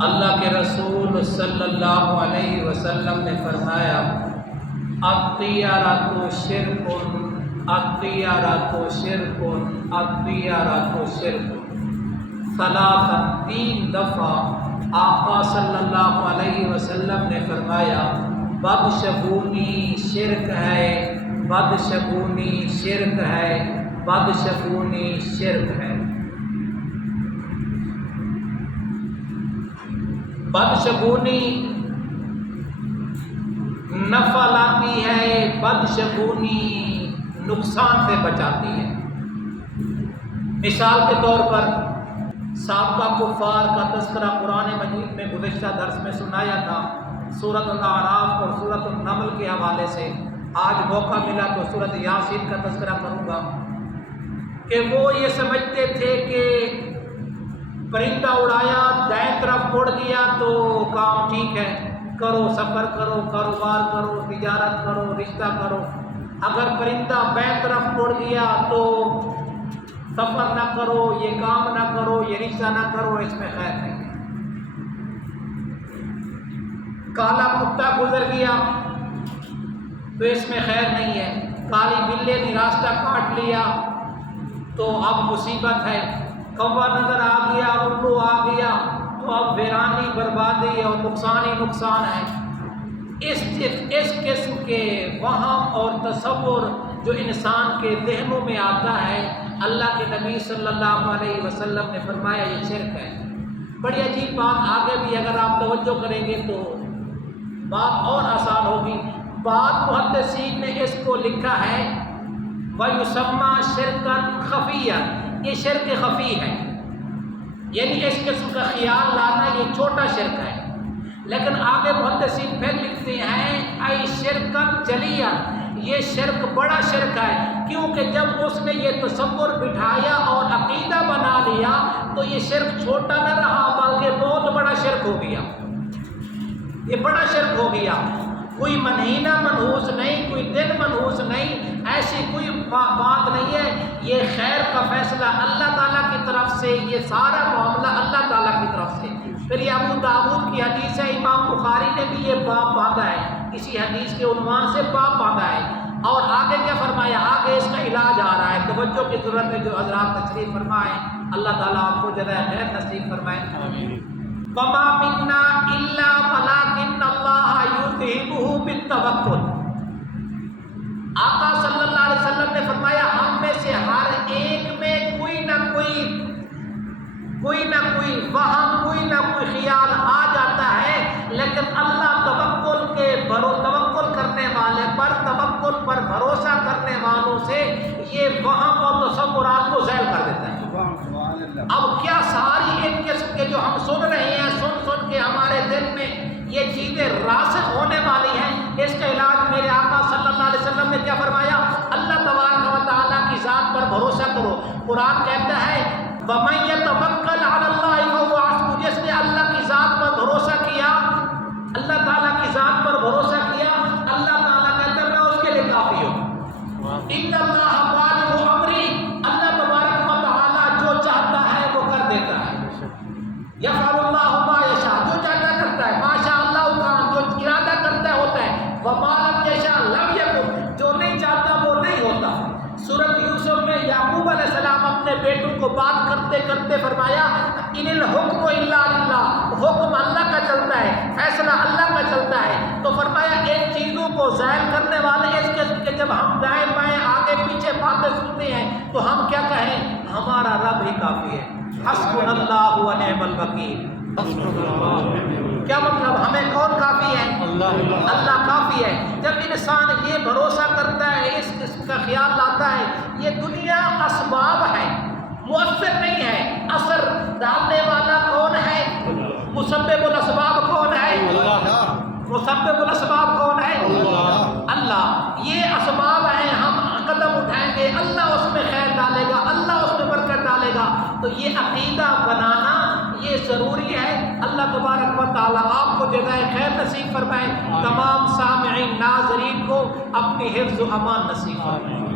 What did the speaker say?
اللہ کے رسول صلی اللہ علیہ وسلم نے فرمایا الطیارۃ شرک، الطیارۃ شرک، الطیارۃ شرک، ثلاثا، 3 دفعہ آقا صلی اللہ علیہ وسلم نے فرمایا بدشگونی شرک ہے، بدشگونی شرک ہے، بدشگونی شرک ہے۔ بدشگونی نفع لاتی ہے، بدشگونی نقصان سے بچاتی ہے۔ مثال کے طور پر سابقہ کفار کا تذکرہ قرآن مجید میں گزشتہ درس میں سنایا تھا، سورۃ الاعراف اور سورۃ النمل کے حوالے سے۔ آج موقع ملا تو سورۃ یاسین کا تذکرہ کروں گا کہ وہ یہ سمجھتے تھے کہ پرندہ اڑایا، دائیں طرف مڑ گیا تو کام ٹھیک ہے، کرو، سفر کرو، کاروبار کرو، تجارت کرو، رشتہ کرو۔ اگر پرندہ بائیں طرف مڑ گیا تو سفر نہ کرو، یہ کام نہ کرو، یہ رشتہ نہ کرو، اس میں خیر نہیں ہے۔ کالا کتا گزر گیا تو اس میں خیر نہیں ہے، کالی بلے نے راستہ کاٹ لیا تو اب مصیبت ہے، کوا نظر آ گیا، الو آ گیا تو اب ویرانی، بربادی اور نقصان ہی نقصان ہے۔ اس قسم کے وہم اور تصور جو انسان کے ذہنوں میں آتا ہے، اللہ کے نبی صلی اللہ علیہ وسلم نے فرمایا یہ شرک ہے۔ بڑی عجیب بات، آگے بھی اگر آپ توجہ کریں گے تو بات اور آسان ہوگی۔ بعض محدثین نے اس کو لکھا ہے وَيُسَمَّى شِرْكًا خَفِيًّا، یہ شرک خفی ہے، یعنی اس قسم کا خیال لانا یہ چھوٹا شرک ہے۔ لیکن آگے محدثین پھر لکھتے ہیں اَيْ شِرْكًا جَلِيًّا، یہ شرک بڑا شرک ہے، کیونکہ جب اس نے یہ تصور بٹھایا اور عقیدہ بنا لیا تو یہ شرک چھوٹا نہ رہا بلکہ بہت بڑا شرک ہو گیا، یہ بڑا شرک ہو گیا۔ کوئی منہینہ منحوس نہیں، کوئی دن منحوس نہیں، ایسی کوئی بات نہیں ہے۔ یہ خیر کا فیصلہ اللہ تعالیٰ کی طرف سے، یہ سارا معاملہ اللہ تعالیٰ کی طرف سے۔ پھر یہ ابو داؤد کی حدیث ہے، امام بخاری نے بھی یہ باب باندھا ہے، اسی حدیث کے عنوان سے باب باندھا ہے۔ اور آگے کیا فرمایا؟ آگے اس کا علاج آ رہا ہے، توجہ کی ضرورت ہے جو حضرات تشریف فرمائیں، اللہ تعالیٰ آپ کو جزائے خیر نصیب فرمائیں۔ وَمَا مِنَّا إِلَّا وَلَٰكِنَّ اللَّهَ يُذْهِبُهُ بِالتَّوَكُّلِ، آقا صلی اللہ علیہ وسلم نے فرمایا ہم میں سے ہر ایک میں کوئی نہ کوئی وہم، کوئی نہ کوئی خیال آ جاتا ہے، لیکن اللہ توکل کرنے والے پر، توکل پر بھروسہ کرنے والوں سے یہ وہم اور تصورات کو ذیل کر دیتا ہے۔ اب کیا ساری ان قسم کے جو ہم سن رہے ہیں، سن کے ہمارے دل میں یہ چیزیں راسخ ہونے والی ہیں؟ اس کا علاج میرے آقا صلی اللہ علیہ وسلم نے کیا فرمایا؟ اللہ تبارک و تعالیٰ کی ذات پر بھروسہ کرو۔ قرآن کہتا ہے وَمَن يَتَوَكَّلْ عَلَى اللَّهِ فَهُوَ حَسْبُهُ، جس نے اللہ کی ذات پر بھروسہ کیا، اللہ تعالیٰ کی ذات پر بھروسہ کیا، اللہ تعالیٰ کہتا ہے میں اس کے لیے کافی ہوں۔ إِنَّ اللَّهَ بَالِغُ أَمْرِهِ، اللہ تبارک و تعالیٰ جو چاہتا ہے وہ کر دیتا ہے۔ يَفْعَلُ اللَّهُ مَا يَشَاءُ، جو چاہتا کرتا ہے، مَا شَاءَ اللَّهُ كَانَ، جو ارادہ کرتا ہے ہوتا ہے، وَمَا لَمْ يَشَاء لَمْ يَكُنْ، جو نہیں چاہتا وہ نہیں ہوتا۔ سورۃ یوسف میں یعقوب علیہ السلام اپنے بیٹوں کو بات کرتے کرتے فرمایا ان الحکم الا للہ، حکم اللہ کا چلتا ہے، فیصلہ اللہ کا چلتا ہے۔ تو فرمایا ان چیزوں کو ظاہر کرنے والے اس قسم کے جب ہم دائیں بائیں آگے پیچھے باتیں سنتے ہیں تو ہم کیا کہیں؟ ہمارا رب ہی کافی ہے، حسبنا اللہ ونعم الوکیل۔ کیا مطلب؟ ہمیں کون کافی ہے؟ اللہ کافی ہے۔ جب انسان یہ بھروسہ کرتا ہے، اس قسم کا خیال لاتا ہے، یہ دنیا اسباب ہے، مؤثر نہیں ہے، اثر ڈالنے والا کون ہے؟ مسبب الاسباب کون ہے؟ مسبب الاسباب کون ہے؟ اللہ۔ یہ اسباب ہیں، ہم قدم اٹھائیں گے، اللہ اس میں خیر ڈالے گا، اللہ اس میں برکت ڈالے گا۔ تو یہ عقیدہ بنانا یہ ضروری ہے۔ اللہ تبارک و تعالیٰ آپ کو جزائے خیر نصیب فرمائے، تمام سامعین ناظرین کو اپنی حفظ و امان نصیب فرمائے۔